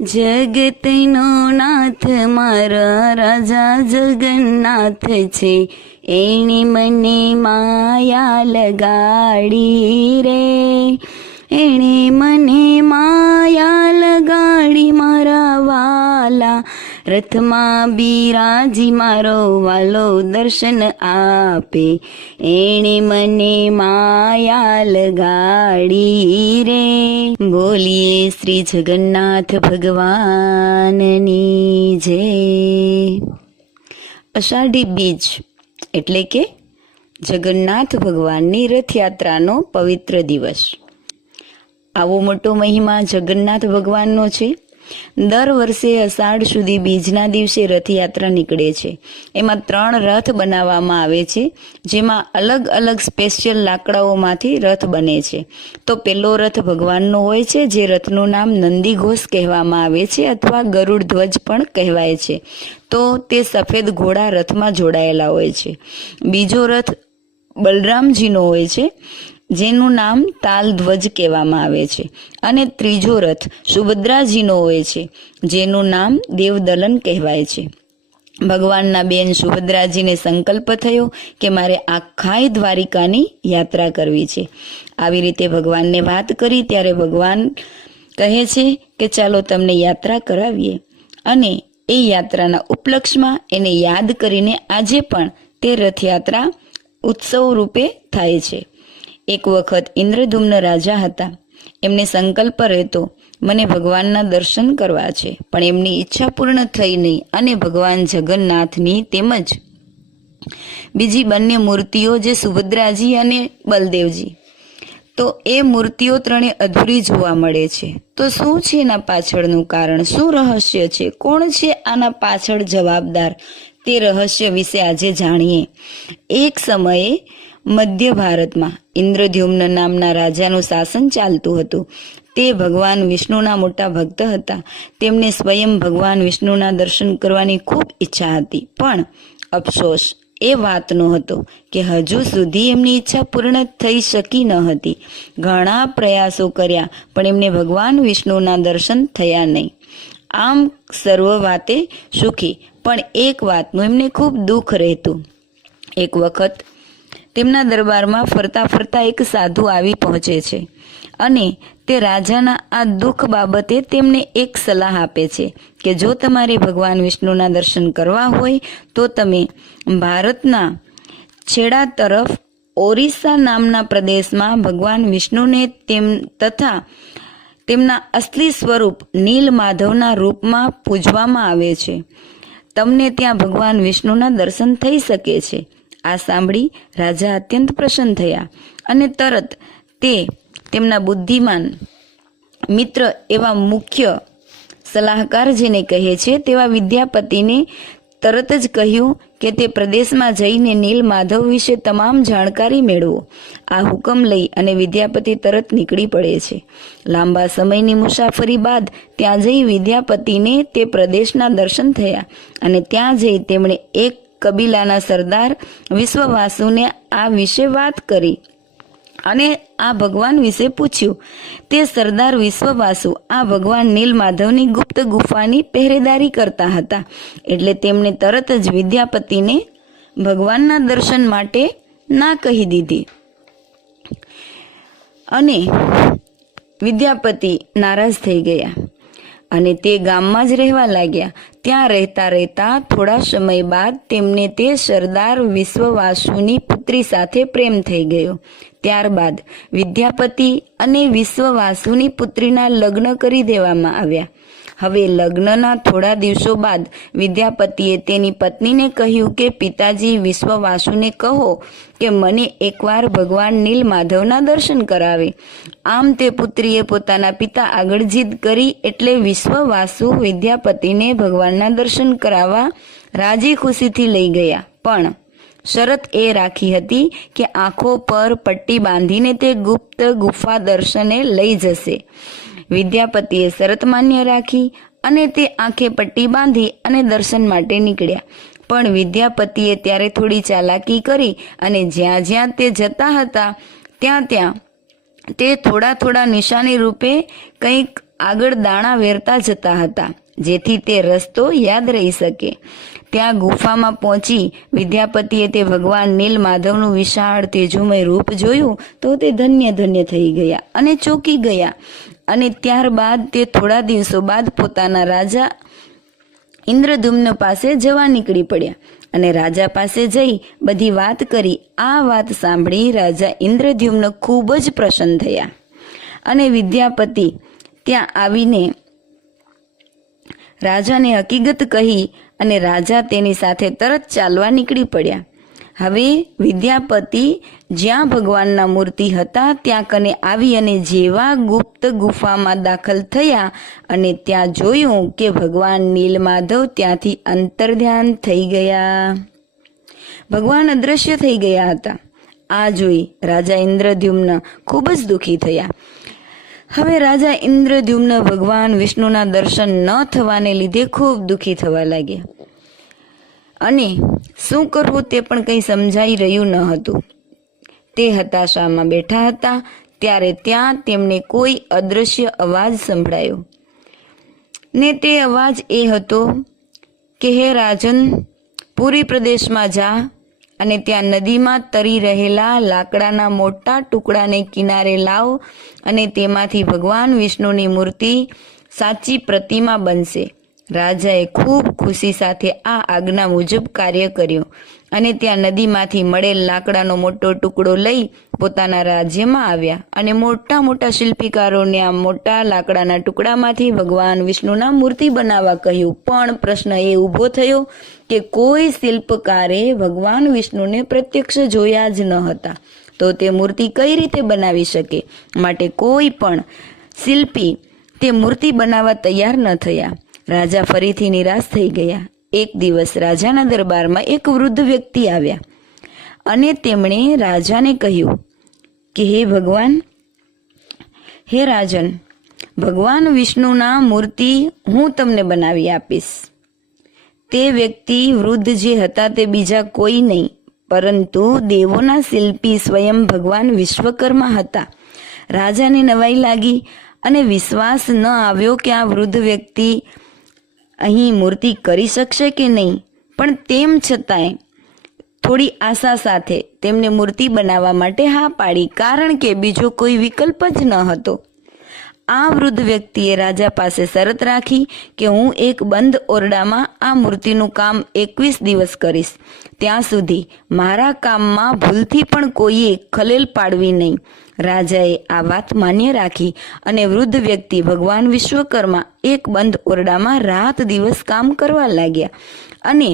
જગતનો નાથ મારા રાજા જગન્નાથ છે, એણે મને માયા લગાડી રે, એણે મને માયા લગાડી મારા વાલા, રથમાં બિરાજી મારો વાલો દર્શન આપે, એણે મને માયા લગાડી રે. બોલીએ શ્રી જગન્નાથ ભગવાનની જય. અષાઢી બીજ એટલે કે જગન્નાથ ભગવાનની રથયાત્રાનો પવિત્ર દિવસ. આવો મોટો મહિમા જગન્નાથ ભગવાનનો છે. દર વર્ષે અષાઢ સુધી બીજના દિવસે રથયાત્રા નીકળે છે. એમાં 3 રથ બનાવવામાં આવે છે, જેમાં અલગ અલગ સ્પેશિયલ લાકડાઓમાંથી રથ બને છે. તો પહેલો રથ ભગવાનનો હોય છે, જે રથનું નામ નંદીઘોષ કહેવામાં આવે છે અથવા ગરુડ ધ્વજ પણ કહેવાય છે. તો તે સફેદ ઘોડા રથમાં જોડાયેલા હોય છે. બીજો રથ બલરામજીનો હોય છે, જેનું નામ તાલધ્વજ કહેવામાં આવે છે. અને ત્રીજો રથ સુભદ્રાજીનો હોય છે, જેનું નામ દેવદલન કહેવાય છે. ભગવાનના બેન સુભદ્રાજીને સંકલ્પ થયો કે મારે આખાય દ્વારિકાની યાત્રા કરવી છે. આવી રીતે ભગવાનને વાત કરી ત્યારે ભગવાન કહે છે કે ચાલો તમને યાત્રા કરાવીએ. અને એ યાત્રાના ઉપલક્ષમાં એને યાદ કરીને આજે પણ તે રથયાત્રા ઉત્સવ રૂપે થાય છે. એક વખત ઇન્દ્રદ્યુમ્ન રાજા હતા. એમને સંકલ્પ રહેતો મને ભગવાનના દર્શન કરવા છે, પણ એમની ઈચ્છા પૂર્ણ થઈ નહીં અને ભગવાન જગન્નાથની તેમજ બીજી બંને મૂર્તિઓ જે સુભદ્રાજી અને બલદેવજી, તો એ મૂર્તિઓ ત્રણે અધૂરી જોવા મળે છે. તો શું છે એના પાછળનું કારણ, શું રહસ્ય છે, કોણ છે આના પાછળ જવાબદાર, તે રહસ્ય વિશે આજે જાણીએ. એક સમયે મધ્ય ભારતમાં ઇન્દ્રદ્યુમ્ન નામના રાજાનું શાસન ચાલતું હતું. તે ભગવાન વિષ્ણુના મોટા ભક્ત હતા. તેમને સ્વયં ભગવાન વિષ્ણુના દર્શન કરવાની ખૂબ ઈચ્છા હતી, પણ અફસોસ એ વાતનો હતો કે હજુ સુધી એમની ઈચ્છા પૂર્ણ થઈ શકી ન હતી. ઘણા પ્રયાસો કર્યા, પણ એમને ભગવાન વિષ્ણુના દર્શન થયા નહીં. આમ સર્વ વાતે સુખી, પણ એક વાતનું એમને ખૂબ દુઃખ રહેતું. એક વખત તેમના દરબારમાં ફરતા ફરતા એક સાધુ આવી પહોંચે છે અને તે રાજાના આ દુઃખ બાબતે તેમને એક સલાહ આપે છે કે જો તમારે ભગવાન વિષ્ણુના દર્શન કરવા હોય તો તમે ભારતના છેડા તરફ ઓરિસ્સા નામના પ્રદેશમાં ભગવાન વિષ્ણુને તથા તેમના અસલી સ્વરૂપ નીલમાધવના રૂપમાં પૂજવામાં આવે છે. તમને ત્યાં ભગવાન વિષ્ણુના દર્શન થઈ શકે છે. આ સાંભળી રાજા અત્યંત પ્રસન્ન થયા અને તરત તેમના બુદ્ધિમાન મિત્ર એવા મુખ્ય સલાહકાર જેને કહે છે તેવા વિદ્યાપતિને તરત જ કહ્યું કે તે પ્રદેશમાં જઈને નીલમાધવ વિશે તમામ જાણકારી મેળવો. આ હુકમ લઈ અને વિદ્યાપતિ તરત નીકળી પડે છે. લાંબા સમયની મુસાફરી બાદ ત્યાં જઈ વિદ્યાપતિને તે પ્રદેશના દર્શન થયા અને ત્યાં જઈ તેમણે એક કબીલાના સરદાર વિશ્વવાસુને આ વિશે વાત કરી અને આ ભગવાન વિશે પૂછ્યું. તે સરદાર વિશ્વવાસુ આ ભગવાન નીલમાધવની ગુપ્ત ગુફાની પહેરેદારી કરતા હતા. એટલે તેમણે તરત જ વિદ્યાપતિને ભગવાનના દર્શન માટે ના કહી દીધી અને વિદ્યાપતિ નારાજ થઈ ગયા અને તે ગામમાં જ રહેવા લાગ્યા. ત્યાં રહેતા રહેતા થોડા સમય બાદ તેમને તે સરદાર વિશ્વવાસુની પુત્રી સાથે પ્રેમ થઈ ગયો. ત્યારબાદ વિદ્યાપતિ અને વિશ્વવાસુની પુત્રીના લગ્ન કરી દેવામાં આવ્યા. હવે લગ્નના થોડા દિવસો બાદ વિદ્યાપતિએ તેની પત્નીને કહ્યું કે પિતાજી વિશ્વવાસુને કહો કે મને એકવાર ભગવાન નીલમાધવના દર્શન કરાવે. આમ તે પુત્રીએ પોતાના પિતા આગળ જીદ કરી એટલે વિશ્વવાસુ વિદ્યાપતિને ભગવાનના દર્શન કરાવવા રાજી ખુશીથી લઈ ગયા. પણ શરત એ રાખી હતી કે આંખો પર પટ્ટી બાંધીને તે ગુપ્ત ગુફા દર્શને લઈ જશે. વિદ્યાપતિએ શરત માન્ય રાખી અને તે આંખે પટ્ટી બાંધી અને દર્શન માટે નીકળ્યા. પણ વિદ્યાપતિએ ત્યારે થોડી ચાલાકી કરી અને જ્યાં જ્યાં તે જતા હતા ત્યાં તે થોડા નિશાની રૂપે કંઈક આગળ દાણા વેરતા જતા હતા, જેથી તે રસ્તો યાદ રહી શકે. ત્યાં ગુફામાં પહોંચી વિદ્યાપતિએ તે ભગવાન નીલ માધવનું વિશાળ તેજોમય રૂપ જોયું તો તે ધન્ય ધન્ય થઈ ગયા અને ચોંકી ગયા. અને ત્યારબાદ તે થોડા દિવસો બાદ પોતાના રાજા ઇન્દ્રદ્યુમ્ન પાસે જવા નીકળી પડ્યા અને રાજા પાસે જઈ બધી વાત કરી. આ વાત સાંભળી રાજા ઇન્દ્રદ્યુમ્ન ખૂબ જ પ્રસન્ન થયા અને વિદ્યાપતિ ત્યાં આવીને રાજાને હકીકત કહી અને રાજા તેની સાથે તરત ચાલવા નીકળી પડ્યા. હવે વિદ્યાપતિ જ્યાં ભગવાનના મૂર્તિ હતા ત્યાં કને આવી અને જેવા ગુપ્ત ગુફામાં દાખલ થયા અને ત્યાં જોયું કે ભગવાન નીલમાધવ ત્યાંથી અંતર્ધ્યાન થઈ ગયા. ભગવાન અદૃશ્ય થઈ ગયા હતા. આ જોઈ રાજા ઇન્દ્રદ્યુમ્ન ખૂબ જ દુઃખી થયા. હવે રાજા ઇન્દ્રદ્યુમ્ન ભગવાન વિષ્ણુના દર્શન ન થવાને લીધે ખૂબ દુઃખી થવા લાગ્યા અને શું કરવું તે પણ કંઈ સમજાઈ રહ્યું ન હતું. તે હતાશામાં બેઠા હતા ત્યારે ત્યાં તેમને કોઈ અદૃશ્ય અવાજ સંભળાયો ને તે અવાજ એ હતો કે હે રાજન, પુરી પ્રદેશમાં જા અને ત્યાં નદીમાં તરી રહેલા લાકડાના મોટા ટુકડાને કિનારે લાવ અને તેમાંથી ભગવાન વિષ્ણુની મૂર્તિ સાચી પ્રતિમા બનશે. રાજાએ ખૂબ ખુશી સાથે આ આજ્ઞા મુજબ કાર્ય કર્યું અને ત્યાં નદીમાંથી મળેલ લાકડાનો મોટો ટુકડો લઈ પોતાના રાજ્યમાં આવ્યા અને મોટા મોટા શિલ્પીકારોને આ મોટા લાકડાના ટુકડામાંથી ભગવાન વિષ્ણુના મૂર્તિ બનાવવા કહ્યું. પણ પ્રશ્ન એ ઊભો થયો કે કોઈ શિલ્પકારે ભગવાન વિષ્ણુને પ્રત્યક્ષ જોયા જ ન હતા, તો તે મૂર્તિ કઈ રીતે બનાવી શકે? માટે કોઈ પણ શિલ્પી તે મૂર્તિ બનાવવા તૈયાર ન થયા. રાજા ફરીથી નિરાશ થઈ ગયા. એક દિવસ રાજાના દરબારમાં એક વૃદ્ધ વ્યક્તિ આવ્યા અને તેમણે રાજાને કહ્યું કે હે રાજન, ભગવાન વિષ્ણુના મૂર્તિ હું તમને બનાવી આપીશ. તે વ્યક્તિ વૃદ્ધ જે હતા તે બીજા કોઈ નહીં પરંતુ દેવોના શિલ્પી સ્વયં ભગવાન વિશ્વકર્મા હતા. રાજાને નવાઈ લાગી અને વિશ્વાસ ન આવ્યો કે આ વૃદ્ધ વ્યક્તિ અહીં મૂર્તિ કરી શકશે કે નહીં, પણ તેમ છતાંય થોડી આશા સાથે તેમને મૂર્તિ બનાવવા માટે હા પાડી, કારણ કે બીજો કોઈ વિકલ્પ જ ન હતો. આ વૃદ્ધ વ્યક્તિએ રાજા પાસે શરત રાખી કે હું એક બંધ ઓરડામાં આ મૂર્તિનું કામ 21 દિવસ કરીશ, ત્યાં સુધી મારા કામમાં ભૂલથી પણ કોઈએ ખલેલ પાડવી નહીં. રાજાએ આ વાત માન્ય રાખી અને વૃદ્ધ વ્યક્તિ ભગવાન વિશ્વકર્મા એક બંધ ઓરડામાં રાત દિવસ કામ કરવા લાગ્યા અને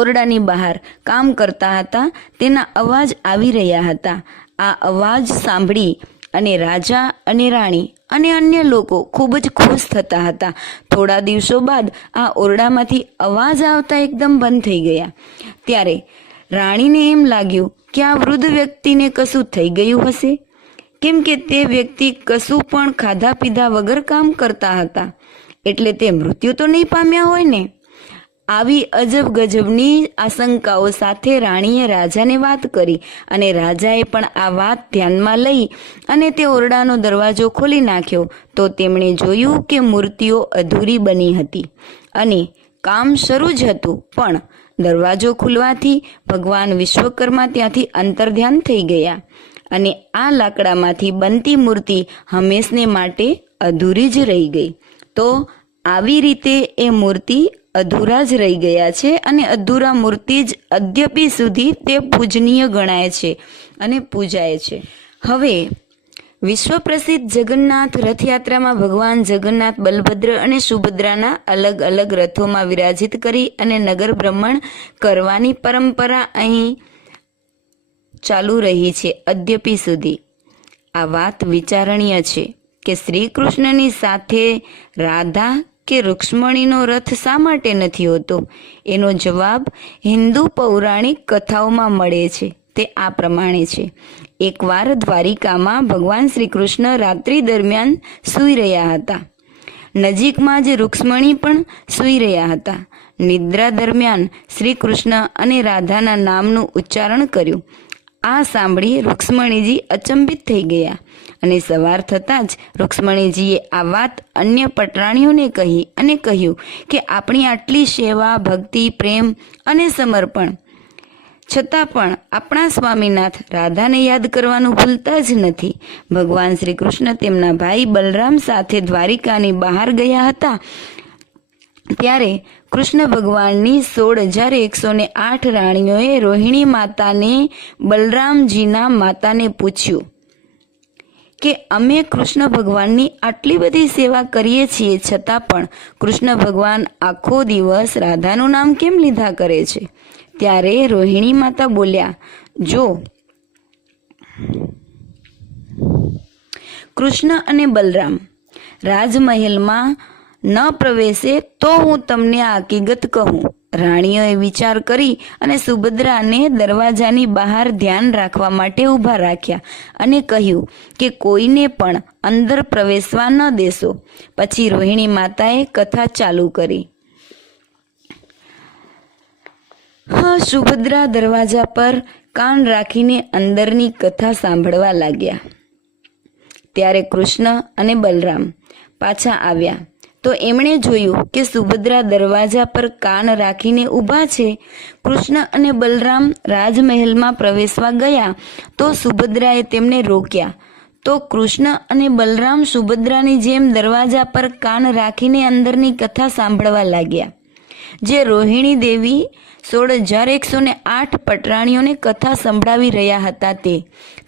ઓરડાની બહાર કામ કરતા હતા તેના અવાજ આવી રહ્યા હતા. આ અવાજ સાંભળી અને રાજા અને રાણી અને અન્ય લોકો ખૂબ જ ખુશ થતા હતા. થોડા દિવસો બાદ આ ઓરડામાંથી અવાજ આવતા એકદમ બંધ થઈ ગયા. ત્યારે રાણીને એમ લાગ્યું કે આ વૃદ્ધ વ્યક્તિને કશું થઈ ગયું હશે, કેમ કે તે વ્યક્તિ કશું પણ ખાધા પીધા વગર કામ કરતા હતા, એટલે તે મૃત્યુ તો નહીં પામ્યા હોય ને. આવી અજબ ગજબની આશંકાઓ સાથે રાણીએ રાજાને વાત કરી અને રાજાએ પણ આ વાત ધ્યાનમાં લઈ અને તે ઓરડાનો દરવાજો ખોલી નાખ્યો તો તેમણે જોયું કે મૂર્તિઓ અધૂરી બની હતી અને કામ શરૂ જ હતું, પણ દરવાજો ખુલવાથી ભગવાન વિશ્વકર્મા ત્યાંથી અંતર્ધ્યાન થઈ ગયા અને આ લાકડામાંથી બનતી મૂર્તિ હંમેશને માટે અધૂરી જ રહી ગઈ. તો આવી રીતે એ મૂર્તિ અધૂરા જ રહી ગયા છે અને અધૂરા મૂર્તિ જ અદ્યપી સુધી તે પૂજનીય ગણાય છે અને પૂજાય છે. હવે વિશ્વ પ્રસિદ્ધ જગન્નાથ રથયાત્રામાં ભગવાન જગન્નાથ બલભદ્ર અને સુભદ્રાના અલગ અલગ રથોમાં વિરાજિત કરી અને નગર ભ્રમણ કરવાની પરંપરા અહીં ચાલુ રહી છે અદ્યપી સુધી. આ વાત વિચારણીય છે કે શ્રી કૃષ્ણની સાથે રાધા કે રૂક્ષ્મણીનો રથ શા માટે નથી હોતો? એનો જવાબ હિન્દુ પૌરાણિક કથાઓમાં મળે છે. તે આ પ્રમાણે છે. એકવાર દ્વારિકામાં ભગવાન શ્રી કૃષ્ણ રાત્રિ દરમિયાન સૂઈ રહ્યા હતા. નજીકમાં જ રૂક્ષ્મણી પણ સૂઈ રહ્યા હતા. નિદ્રા દરમિયાન શ્રી કૃષ્ણ અને રાધાના નામનું ઉચ્ચારણ કર્યું. આ સાંભળી રૂક્ષ્મણીજી અચંબિત થઈ ગયા અને સવાર થતાં જ રૂક્ષ્મણીજીએ આ વાત અન્ય પટરાણીઓને કહી અને કહ્યું કે આપણી આટલી સેવા, ભક્તિ, પ્રેમ અને સમર્પણ છતાં પણ આપણા સ્વામીનાથ રાધાને યાદ કરવાનું ભૂલતા જ નથી. ભગવાન શ્રી કૃષ્ણ તેમના ભાઈ બલરામ સાથે દ્વારિકાની બહાર ગયા હતા ત્યારે કૃષ્ણ ભગવાનની 16,108 રાણીઓએ રોહિણી માતાને બલરામજીના માતાને પૂછ્યું કે અમે કૃષ્ણ ભગવાનની આટલી બધી સેવા કરીએ છીએ છતાં પણ કૃષ્ણ ભગવાન આખો દિવસ રાધાનું નામ કેમ લીધા કરે છે? ત્યારે રોહિણી માતા બોલ્યા, જો કૃષ્ણ અને બલરામ રાજમહેલમાં ન પ્રવેશે તો હું તમને આ હકીકત કહું. રાણીઓએ વિચાર કરી અને સુભદ્રાને દરવાજાની બહાર ધ્યાન રાખવા માટે ઊભા રાખ્યા અને કહ્યું કે કોઈને પણ અંદર પ્રવેશવા ન દેશો. પછી રોહિણી માતાએ કથા ચાલુ કરી. સુભદ્રા દરવાજા પર કાન રાખીને અંદરની કથા સાંભળવા લાગ્યા. ત્યારે કૃષ્ણ અને બલરામ પાછા આવ્યા તો એમણે જોયું કે સુભદ્રા દરવાજા પર કાન રાખીને ઊભા છે. કૃષ્ણ અને બલરામ રાજમહેલમાં પ્રવેશવા ગયા તો સુભદ્રાએ તેમને રોક્યા. તો કૃષ્ણ અને બલરામ સુભદ્રાની જેમ દરવાજા પર કાન રાખીને અંદરની કથા સાંભળવા લાગ્યા. જે રોહિણી દેવી 16,108 પટરાણીઓને કથા સંભળાવી રહ્યા હતા તે.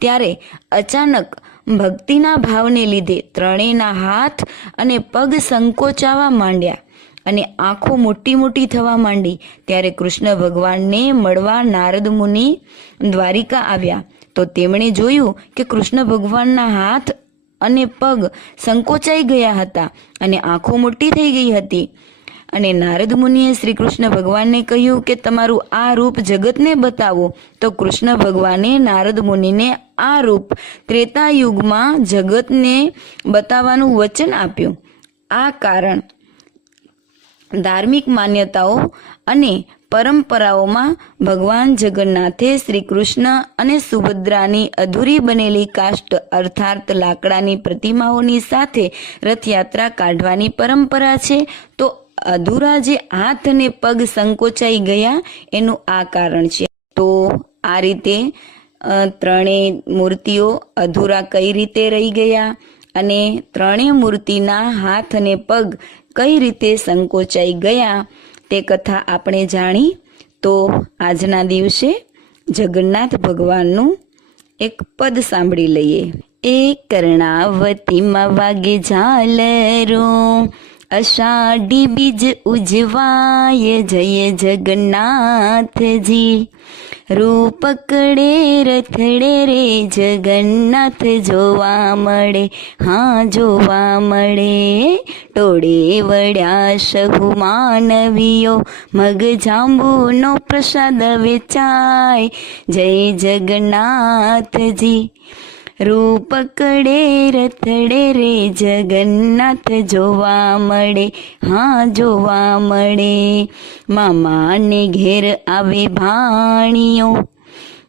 ત્યારે અચાનક ભક્તિના ભાવને લીધે ત્રણેયના હાથ અને પગ સંકોચાવા માંડ્યા અને આંખો મોટી મોટી થવા માંડી. ત્યારે કૃષ્ણ ભગવાનને મળવા નારદ મુનિ દ્વારિકા આવ્યા તો તેમણે જોયું કે કૃષ્ણ ભગવાનના હાથ અને પગ સંકોચાઈ ગયા હતા અને આંખો મોટી થઈ ગઈ હતી. અને નારદ મુનિએ શ્રી કૃષ્ણ ભગવાનને કહ્યું કે તમારું આ રૂપ જગતને બતાવો. તો કૃષ્ણ ભગવાને નારદ મુનિને આ રૂપ ત્રેતાયુગમાં જગતને બતાવવાનું વચન આપ્યું. આ કારણ ધાર્મિક માન્યતાઓ અને પરંપરાઓમાં ભગવાન જગન્નાથે શ્રી કૃષ્ણ અને સુભદ્રાની અધૂરી બનેલી કાષ્ઠ અર્થાત લાકડાની પ્રતિમાઓની સાથે રથયાત્રા કાઢવાની પરંપરા છે. તો અધૂરા જે હાથ અને પગ સંકોચાઈ ગયા એનું આ કારણ છે. તો આ રીતે ત્રણેય મૂર્તિઓ અધૂરા કઈ રીતે રહી ગયા અને ત્રણેય મૂર્તિના હાથ અને પગ કઈ રીતે સંકોચાઈ ગયા તે કથા આપણે જાણી. તો આજના દિવસે જગન્નાથ ભગવાનનું એક પદ સાંભળી લઈએ. એ કર્ણાવતીમાં વાગે ઝાલરો, અષાઢી બીજ ઉજવાય જય જગન્નાથજી. રૂપકડે રથડે રે જગન્નાથ જોવા મળે, હા જોવા મળે. ટોળે વળ્યા સહુ માનવીઓ, મગ જાંબુનો પ્રસાદ વેચાય જય જગન્નાથજી. રૂપકડે રથડે રે જગન્નાથ જોવા મળે, હા જોવા મળે. મામાને ઘેર આવે ભાણીઓ,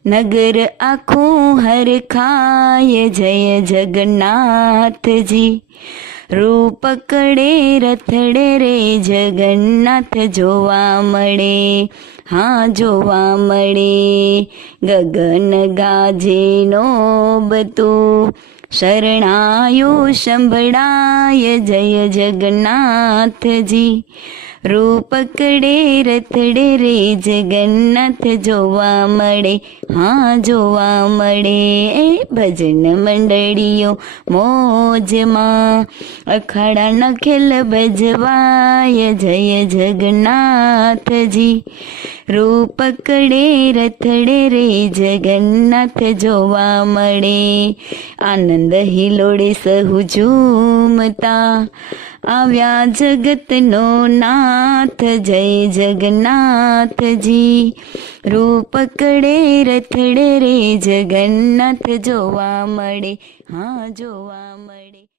નગર આખું હરખાય જય જગન્નાથજી. રૂપકડે રથડે રે જગન્નાથ જોવા મળે, હા જોવા મળે. ગગન ગાજે નો બતું, શરણાયું સંભળાય જય જગન્નાથજી. રૂપકડે રથડે રે જગન્નાથ જોવા મળે, હા જોવા મળે. ભજન મંડળીઓ મોજમાં, અખાડાના ખેલ ભજવાય જય જગન્નાથજી. રૂપકડે રથડે રે જગન્નાથ જોવા મળે. આનંદ હિલોડે સહુ ઝૂમતા, આવ્યા જગતનો નાથ જય જગન્નાથજી. રૂપકડે રથડે રે જગન્નાથ જોવા મળે, હા જોવા મળે.